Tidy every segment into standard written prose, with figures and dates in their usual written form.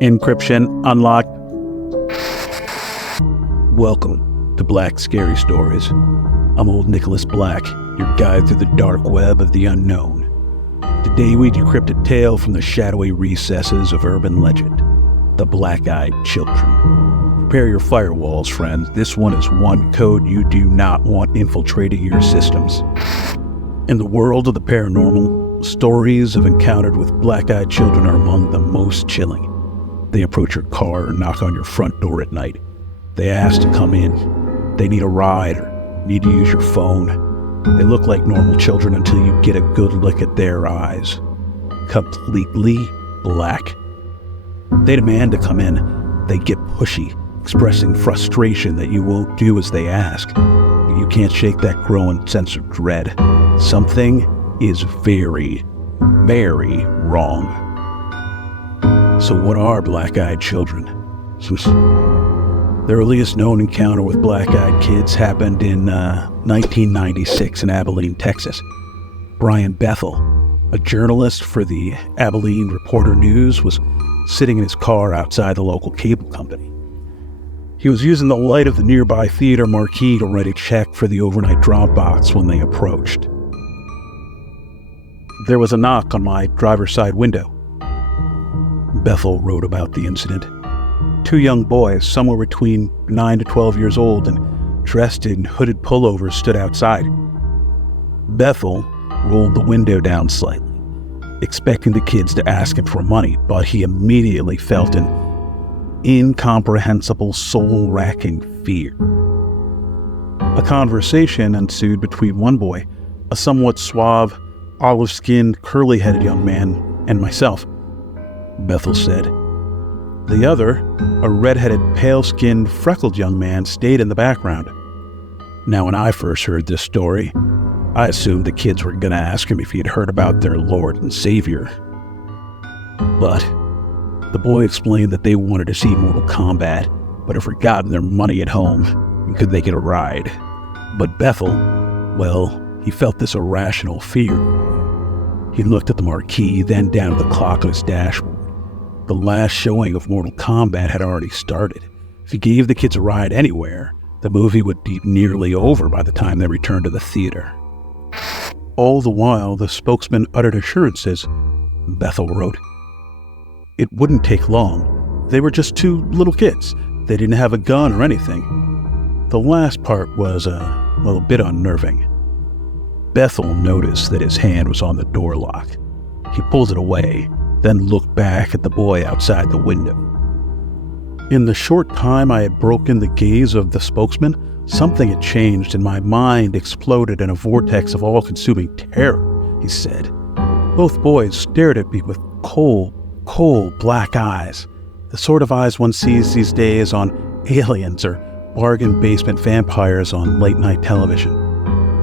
Encryption unlocked. Welcome to Black Scary Stories. I'm old Nicholas Black, your guide through the dark web of the unknown. Today we decrypt a tale from the shadowy recesses of urban legend, the black-eyed children. Prepare your firewalls, friends. This one is one code you do not want infiltrating your systems. In the world of the paranormal, stories of encounters with black-eyed children are among the most chilling. They approach your car or knock on your front door at night. They ask to come in. They need a ride or need to use your phone. They look like normal children until you get a good look at their eyes. Completely black. They demand to come in. They get pushy, expressing frustration that you won't do as they ask. You can't shake that growing sense of dread. Something is very, very wrong. So what are black-eyed children? The earliest known encounter with black-eyed kids happened in 1996 in Abilene, Texas. Brian Bethel, a journalist for the Abilene Reporter News, was sitting in his car outside the local cable company. He was using the light of the nearby theater marquee to write a check for the overnight drop box when they approached. There was a knock on my driver's side window. Bethel wrote about the incident. Two young boys, somewhere between 9 to 12 years old and dressed in hooded pullovers, stood outside. Bethel rolled the window down slightly, expecting the kids to ask him for money, but he immediately felt an incomprehensible, soul-racking fear. A conversation ensued between one boy, a somewhat suave, olive-skinned, curly-headed young man, and myself. Bethel said. The other, a red-headed, pale-skinned, freckled young man, stayed in the background. Now, when I first heard this story, I assumed the kids were going to ask him if he had heard about their Lord and Savior. But the boy explained that they wanted to see Mortal Kombat, but had forgotten their money at home and could they get a ride. But Bethel, well, he felt this irrational fear. He looked at the marquee, then down at the clock on his dashboard. The last showing of Mortal Kombat had already started. If he gave the kids a ride anywhere, the movie would be nearly over by the time they returned to the theater. All the while, the spokesman uttered assurances. Bethel wrote, "It wouldn't take long. They were just two little kids. They didn't have a gun or anything." The last part was a bit unnerving. Bethel noticed that his hand was on the door lock. He pulled it away, then looked back at the boy outside the window. In the short time I had broken the gaze of the spokesman, something had changed and my mind exploded in a vortex of all-consuming terror, he said. Both boys stared at me with cold black eyes, the sort of eyes one sees these days on aliens or bargain basement vampires on late-night television.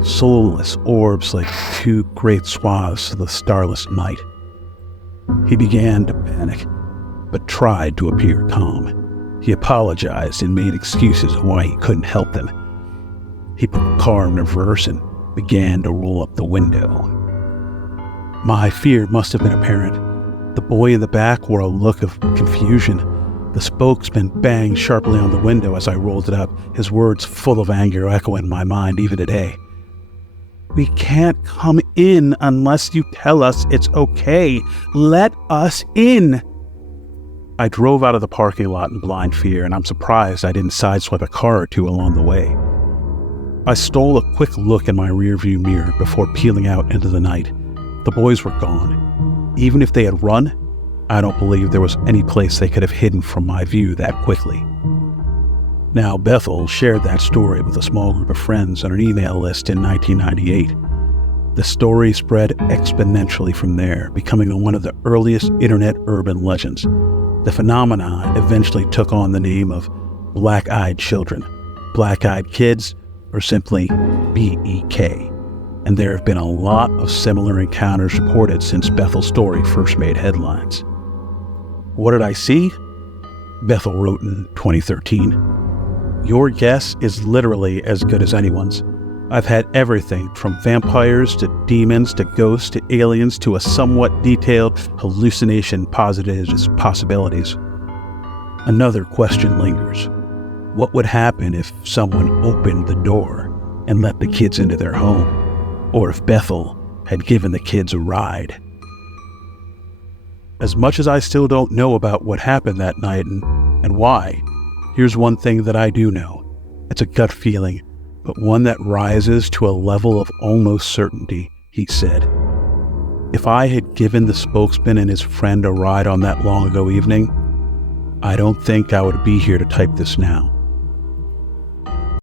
Soulless orbs like two great swaths of the starless night. He began to panic, but tried to appear calm. He apologized and made excuses why he couldn't help them. He put the car in reverse and began to roll up the window. My fear must have been apparent. The boy in the back wore a look of confusion. The spokesman banged sharply on the window as I rolled it up, his words full of anger echoing in my mind even today. "We can't come in unless you tell us it's okay. Let us in." I drove out of the parking lot in blind fear, and I'm surprised I didn't sideswipe a car or two along the way. I stole a quick look in my rearview mirror before peeling out into the night. The boys were gone. Even if they had run, I don't believe there was any place they could have hidden from my view that quickly. Now, Bethel shared that story with a small group of friends on an email list in 1998. The story spread exponentially from there, becoming one of the earliest internet urban legends. The phenomenon eventually took on the name of black-eyed children, black-eyed kids, or simply BEK. And there have been a lot of similar encounters reported since Bethel's story first made headlines. What did I see? Bethel wrote in 2013. Your guess is literally as good as anyone's. I've had everything from vampires to demons to ghosts to aliens to a somewhat detailed hallucination posited as possibilities. Another question lingers. What would happen if someone opened the door and let the kids into their home? Or if Bethel had given the kids a ride? As much as I still don't know about what happened that night and why, here's one thing that I do know. It's a gut feeling, but one that rises to a level of almost certainty, he said. If I had given the spokesman and his friend a ride on that long ago evening, I don't think I would be here to type this now.